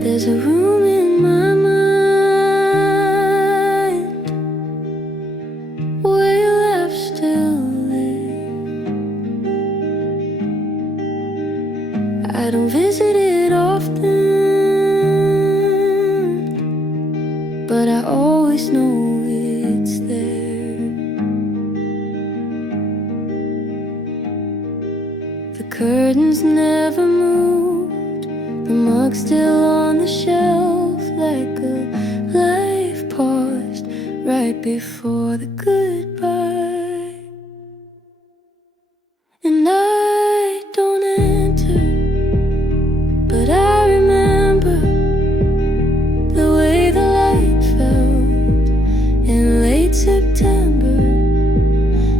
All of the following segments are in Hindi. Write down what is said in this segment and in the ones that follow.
There's a room in my mind where your laugh still lives. I don't visit it often, but I always know it's there. The curtains never moved, the mug's still on the shelf, like a life paused right before the goodbye. And I don't enter, but I remember the way the light felt in late September.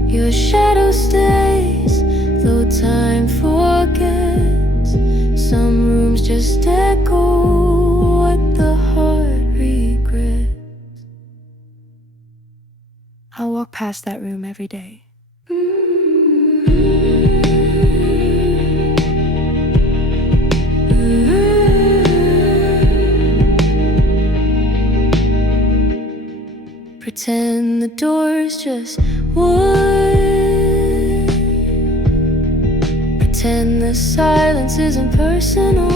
Your shadow stays, though time forgets. Some rooms just echo what the heart regrets. I walk past that room every day. Pretend the door's just wood. Pretend the silence isn't personal.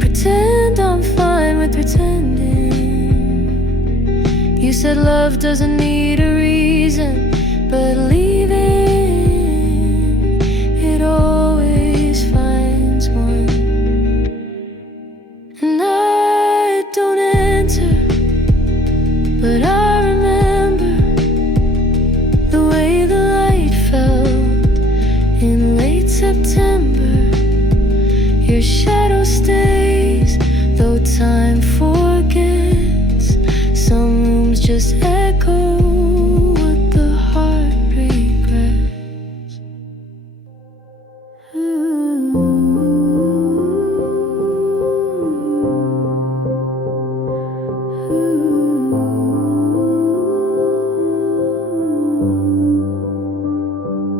Pretend I'm fine with pretending. You said love doesn't need a reason, but leaving, it always finds one. And I don't enter, but I remember the way the light fell in late September. Your shadow stays, though time forgets. Some rooms just echo what the heart regrets.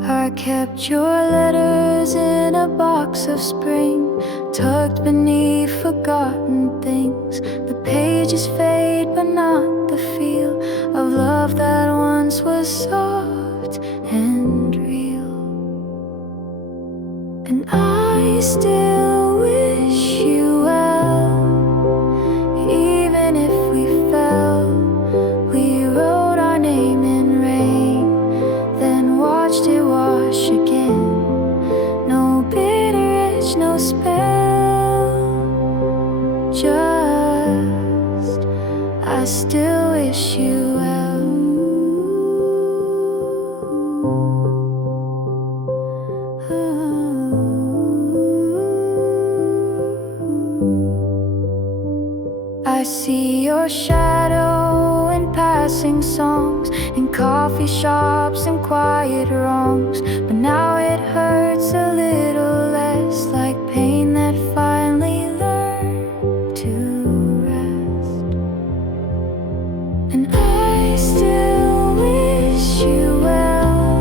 I kept your letters in a box of spring, tucked beneath forgotten things. The pages fade, but not the feel of love that once was soft and real. And I still wish you well, even if we fell. We wrote our name in rain, then watched it wash again. No bitter edge, no spell, just I still wish you well. I see your shadow in passing songs, in coffee shops and quiet wrongs. But now it hurts a little less, like pain that finally learned to rest. And I still wish you well,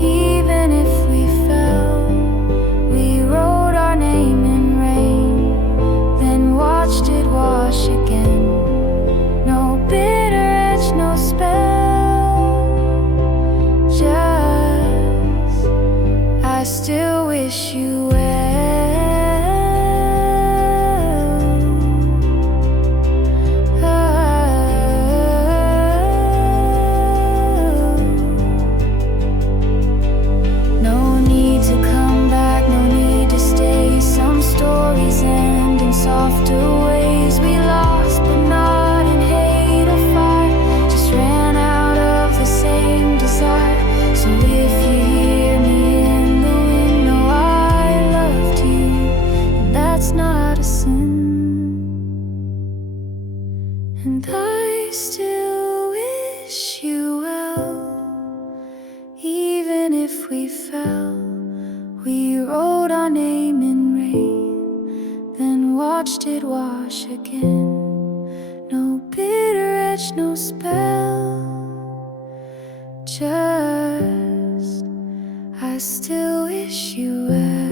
even if we fell. We wrote our name in rain, then watched it wash again. No bitter edge, no spell, just I still wish you well. No need to come back, no need to stay. Some stories end in softer ways. We lost, but not in hate or fire, just ran out of the same desire. So if you hear me in the wind, know I loved you, and that's not a sin. And I still wish you well, even if we fell. We wrote our name in rain, then watched it wash again. No bitter edge, no spell. Just, I still wish you well.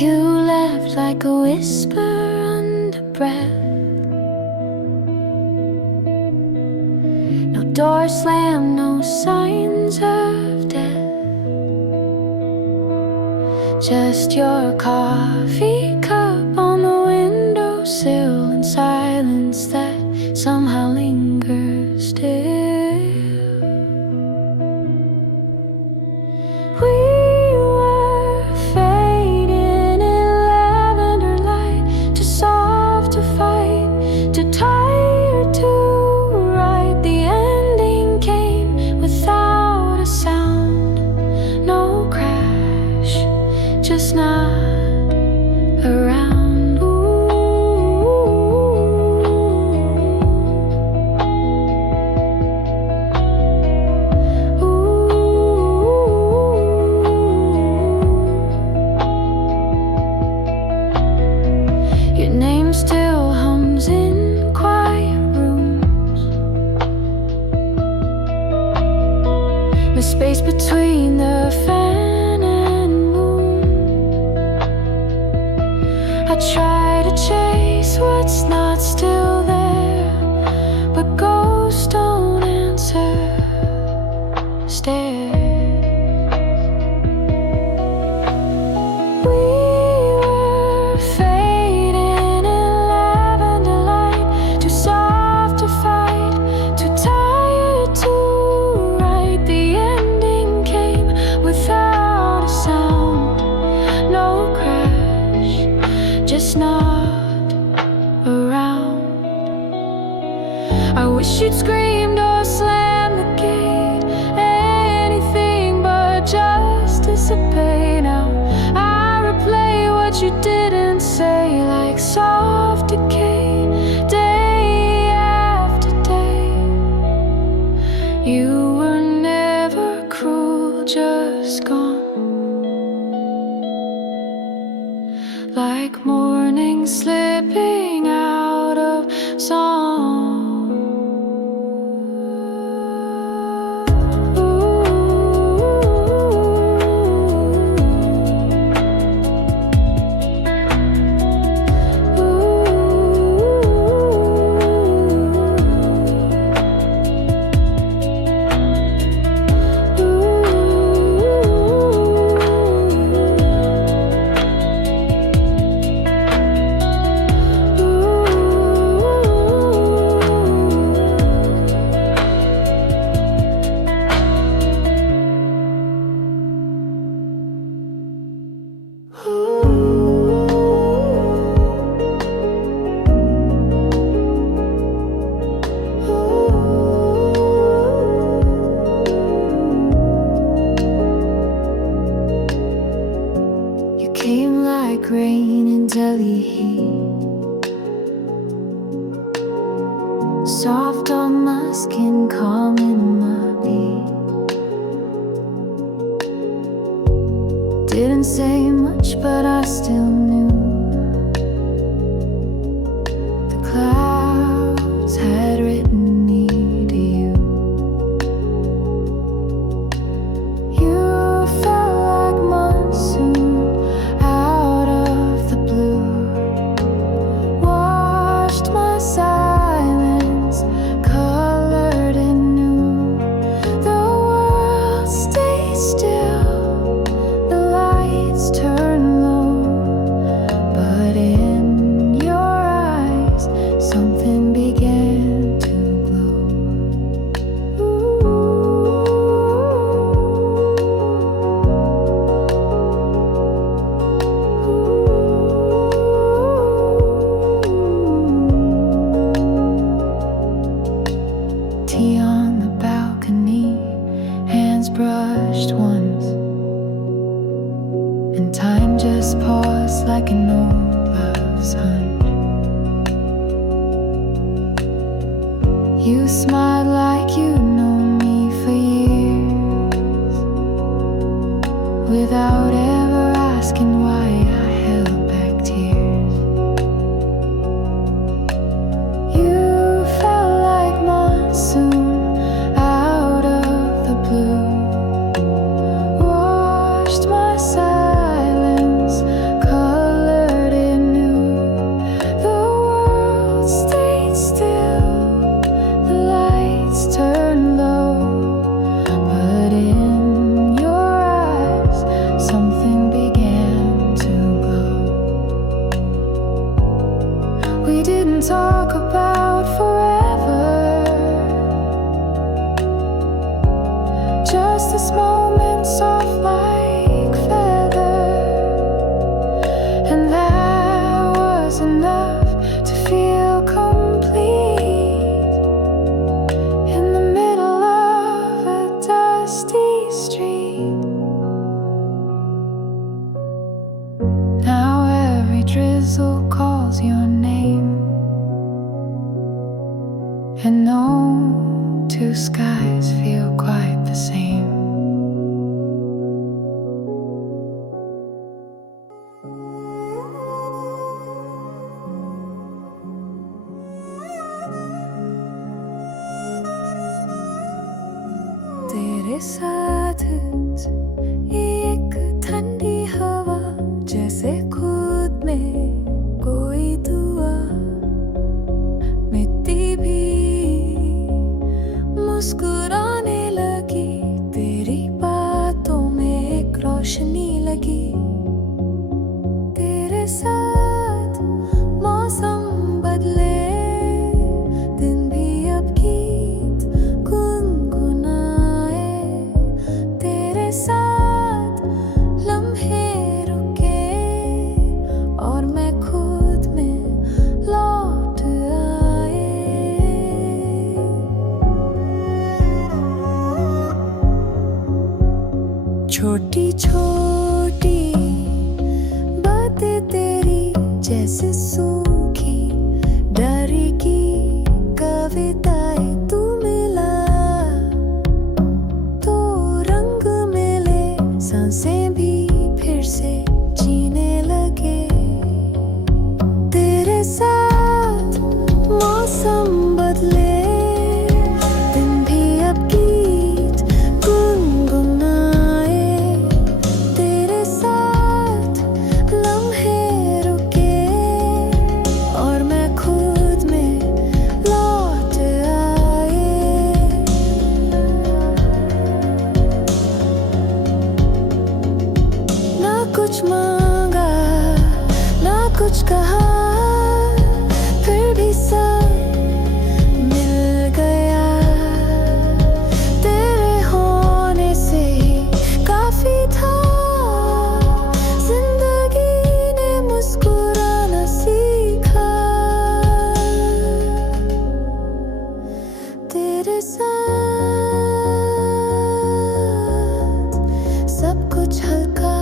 You left like a whisper under breath. No door slam, no signs of death. Just your coffee cup on the windowsill and silence that somehow lingers still. We just not around. Your name still hums in quiet rooms. The space between the fan and moon. I try to chase what's not still there, but ghosts don't answer. Stare. We were fading in lavender light, too soft to fight, too tired to write. The ending came without a sound, no crash, just not around. I wish you'd screamed or slammed the gate, anything but just dissipate. Now I replay what you didn't say, like soft decay, day after day. You were never cruel, just gone, like morning slipping out of song. You came like rain in Delhi heat, soft on my skin, calm in my beat. Didn't say much, but I still knew the clouds had written me to you. You felt like monsoon out of the blue, washed my silence, colored and new. The world stayed still, the lights turned low. You smiled like you'd known me for years, without ever asking why I held back tears. You felt like monsoon out of the blue, washed my silence, colored it new. The world stayed still, the lights turned low, but in your eyes something began to glow. We didn't talk about forever, just this moment soft like feather, and that was enough to feel complete. In the middle of a dusty street, now every drizzle calls your name, and no two skies feel quite the same. तेरे साथ एक ठंडी हवा, जैसे खुद में कोई दुआ, मिट्टी भी मुस्कुराने लगी, तेरी बातों में एक रोशनी लगी। तेरे साथ मौसम बदले, दिन भी अब गीत गुनगुनाए। तेरे साथ लम्हे रुके और मैं खुद में लौट आए। छोटी छोटी बातें तेरी जैसे सूखी डारी की कविताएं, तू मिला तो रंग मिले, सांसें भी फिर से जीने लगे। तेरे साथ मौसम बदले, दिन भी अब गीत गुनगुनाए। तेरे साथ लम्हे रुके और मैं खुद में लौट आए। ना कुछ मांगा, ना कुछ कहा, फिर भी सब मिल गया। तेरे होने से ही काफी था, जिंदगी ने मुस्कुराना सीखा। तेरे साथ सब कुछ हल्का,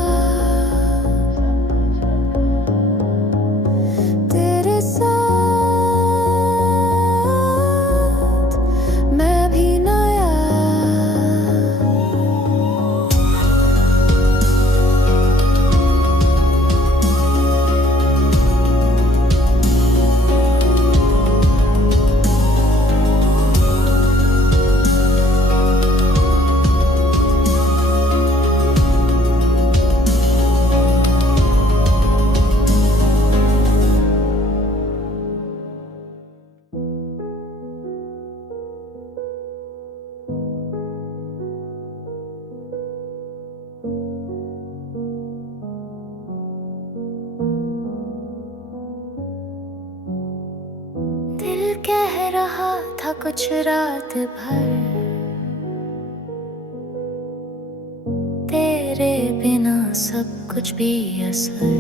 तेरे साथ मैं भी नया। दिल कह रहा था कुछ रात भर, तेरे बिना सब कुछ भी असर।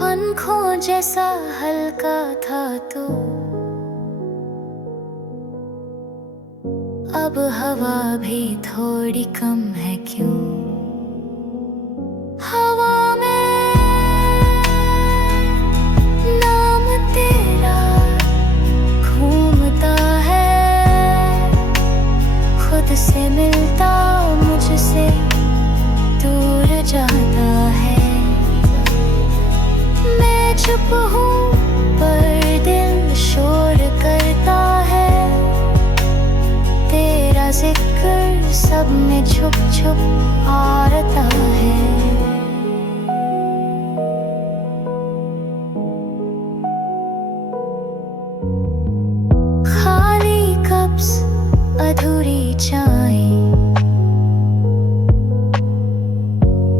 पंखों जैसा हल्का था तू, अब हवा भी थोड़ी कम है क्यों? हवा में नाम तेरा चुप हूँ पर दिल शोर करता है, तेरा जिक्र सब में छुप छुप आता है। खाली कप्स, अधूरी चाय,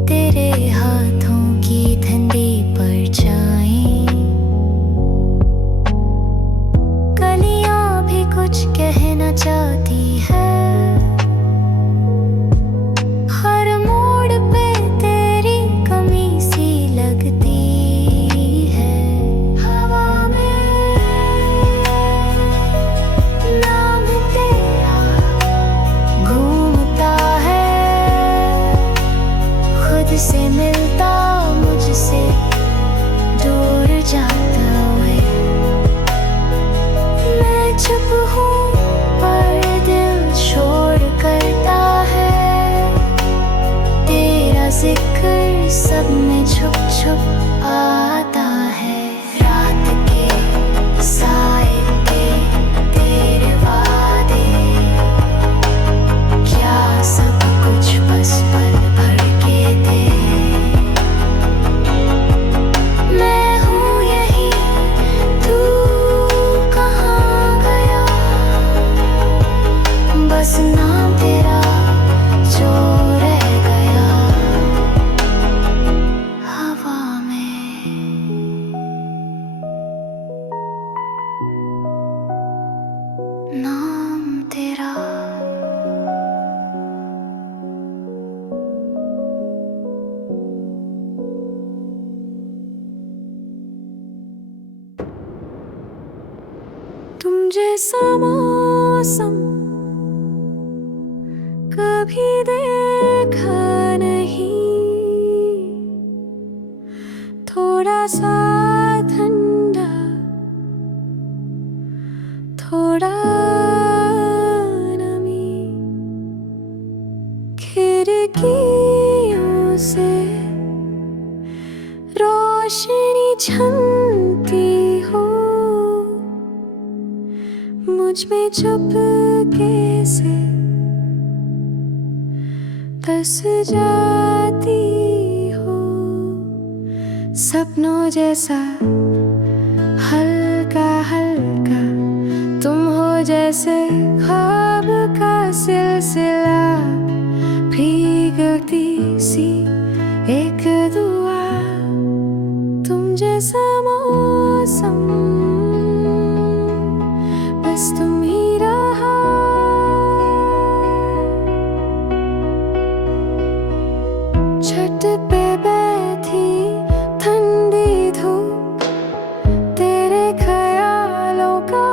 तेरे हाथों की ठंडी परछाई, कलियां भी कुछ कहना चाहती है, हर मोड़ पे तेरी कमी सी लगती है। हवा में नाम तेरा घूमता है, खुद से मिलता मुझसे दूर जाता है। मैं चुप हूँ पर दिल शोर करता है, तेरा जिक्र सब में छुप छुप आता है। रात के साए पे तेरे वादे, क्या सब कुछ बस पल भर के थे। मैं हूँ यही, तू कहाँ गया, बस नाम तेरा जो रह गया हवा में। नाम तेरा तुम जैसा मौसम कभी देखा नहीं, थोड़ा सा ठंडा, थोड़ा नमी, खिड़कियों से रोशनी झलकती हो, मुझ में चुपके से बस जाती हो। सपनों जैसा हल्का हल्का तुम हो, जैसे ख्वाब का सिलसिला, भीगती सी एक दुआ। तुम जैसा मौसम बस तुम ही रहा, छत पे बैठी ठंडी धूप, तेरे ख्यालों का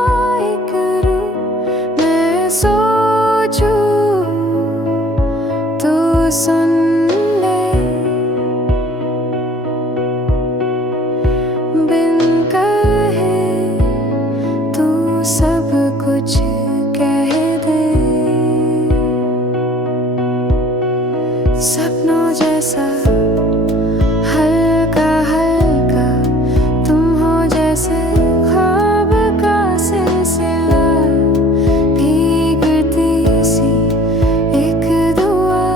एक रूप। मैं सोचूं तू सुन ले, बिन कहे तू सब कुछ कह दे। सपनों जैसा हल्का हल्का तुम हो, जैसे ख्वाब का सिलसिला, भीगती सी एक दुआ।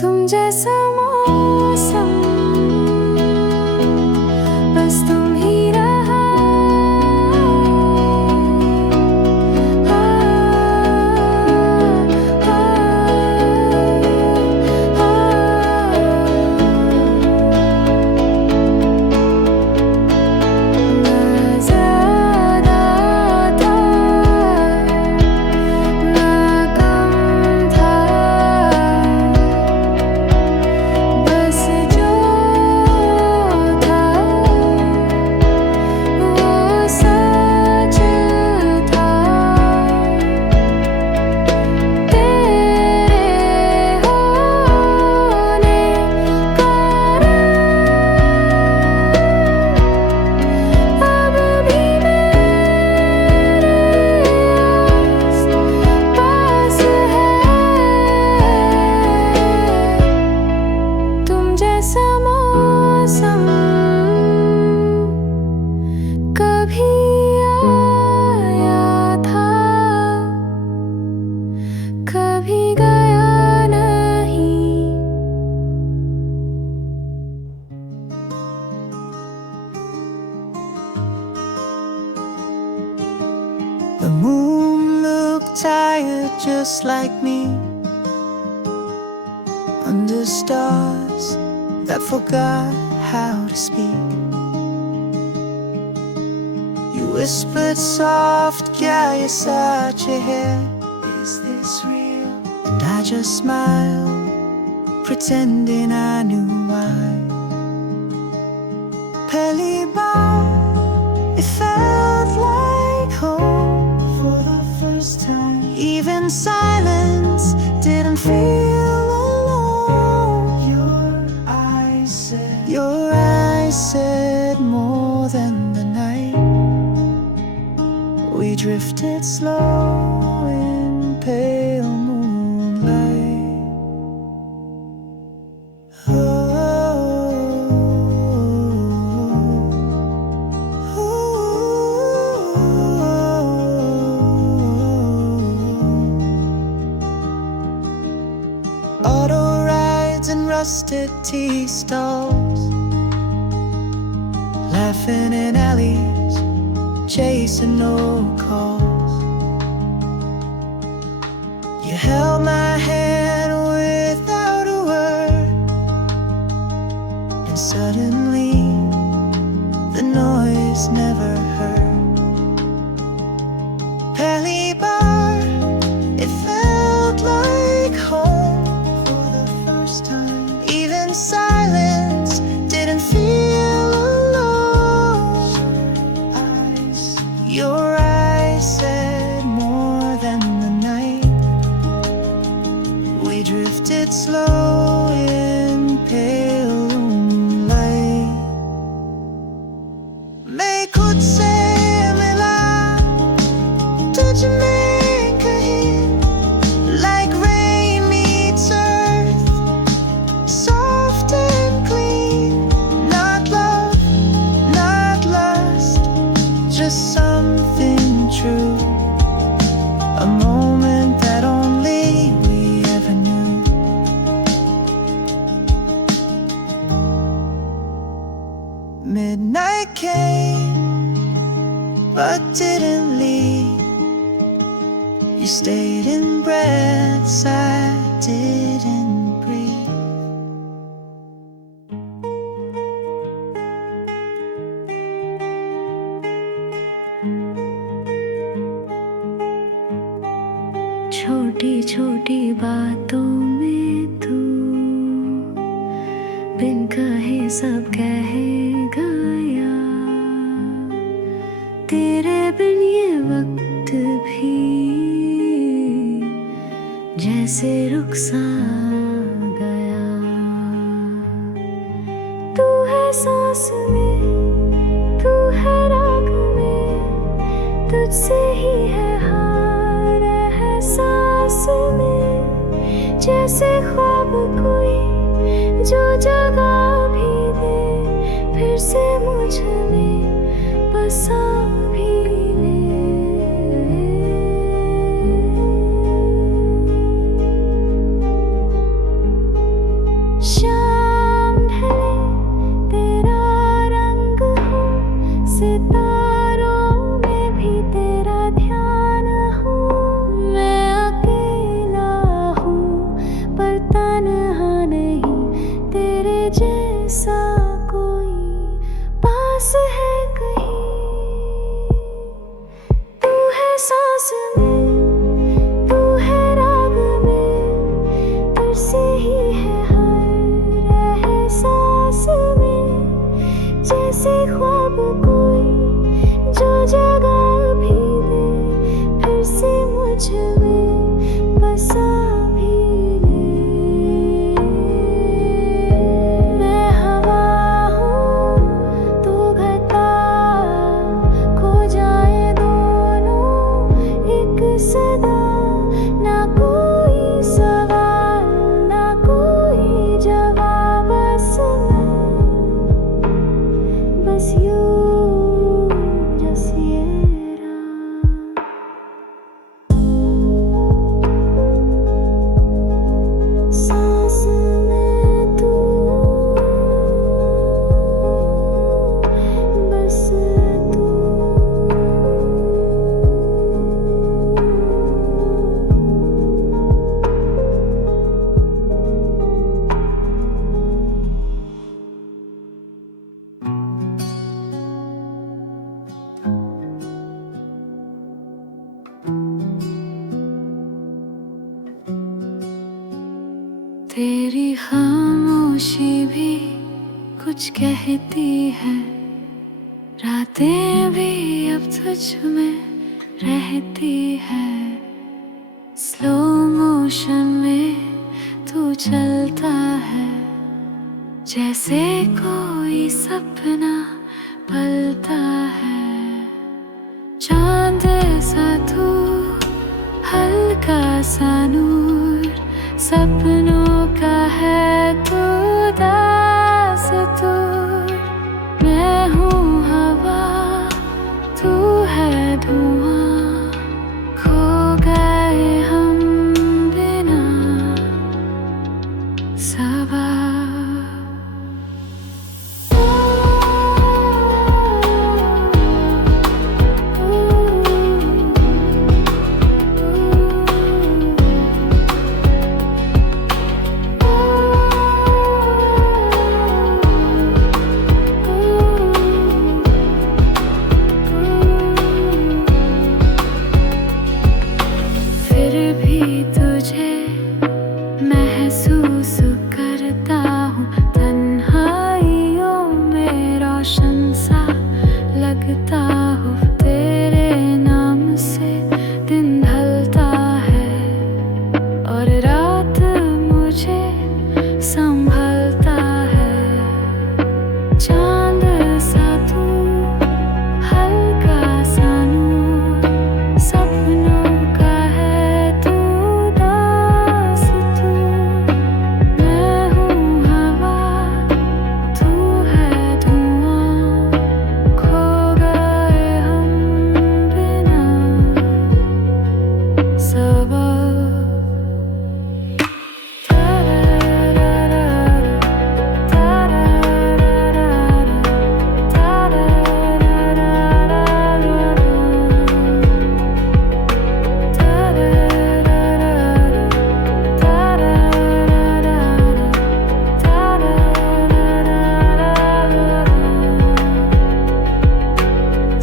तुम जैसा मौसम बस The moon looked tired just like me, under stars that forgot how to speak. You whispered soft, "Kya ye sach hai? Is this real?" And I just smiled, pretending I knew why. Pehli baar, it felt like home for the first time. Even silence didn't feel alone. Your eyes said more than the night. We drifted slow in pale moonlight. Auto rides and rusted tea stalls, laughing in alleys, chasing no calls. You held my hand without a word, and suddenly the noise never heard. Pehli baar, it felt like home for the first time. Even silence didn't feel alone. Your eyes said more than the night. We drifted slow in pale moonlight. मैं खुद से मिला तुझ में कहीं, like rain meets earth, soft and clean. Not love, not lust, just something true. A moment that only we ever knew. Midnight came, but didn't leave. You stayed in breaths I didn't breathe. छोटी छोटी बातों में तू बिन कहे सब कह गया। तेरे बिन ये वक्त भी जैसे रुक सा गया। तू है सांस में, तू है राग में, तुझसे ही है हार एहसास में। जैसे ख्वाब कोई जो जगा भी दे, फिर से मुझ में बसा भी ले। शाम ढले तेरा रंग हो, सितारों में भी तेरा ध्यान हो। मैं अकेला हूँ पर तन्हा नहीं, तेरे जैसा कोई पास है कहीं। तू है सांस में, तू है राग में, तुझसे ही है हर एहसास में। जैसे ख्वाब कोई जो जगा भी दे, फिर से मुझ में बसा भी ले। मैं हवा हूँ तू घटा, खो जाए दोनों एक सदा। ना कोई सवाल, ना कोई जवाब, बस मैं, बस यूं कुछ कहती है, रातें भी अब तुझ में रहती है। स्लो मोशन में तू चलता है, जैसे कोई सपना पलता है। चांद सा तू, हल्का सा नूर, सपनों का है तू दास्तूर। मैं हूँ हवा, तू है धुआं, खो गए हम बिना सबब। महसूस करता हूँ तन्हाइयों में रोशन सा लगता हूँ। तेरे नाम से दिन ढलता है और रात मुझे संभलता है। चांद सा तू, हल्का सा नूर, सपनों का है तू दास्तूर। मैं हूँ हवा, तू है धुआं, खो गए हम बिना सबब।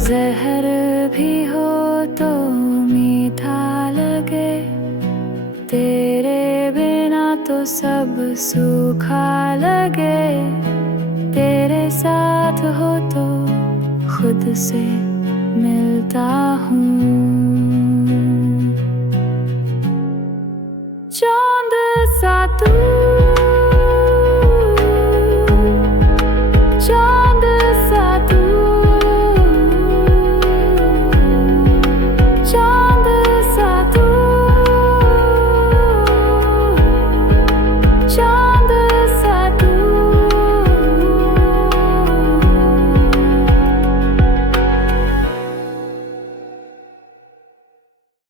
जहर भी हो तो मीठा लगे, तेरे बिना तो सब सूखा लगे। तेरे साथ हो तो खुद से मिलता हूँ। चांद सा तू,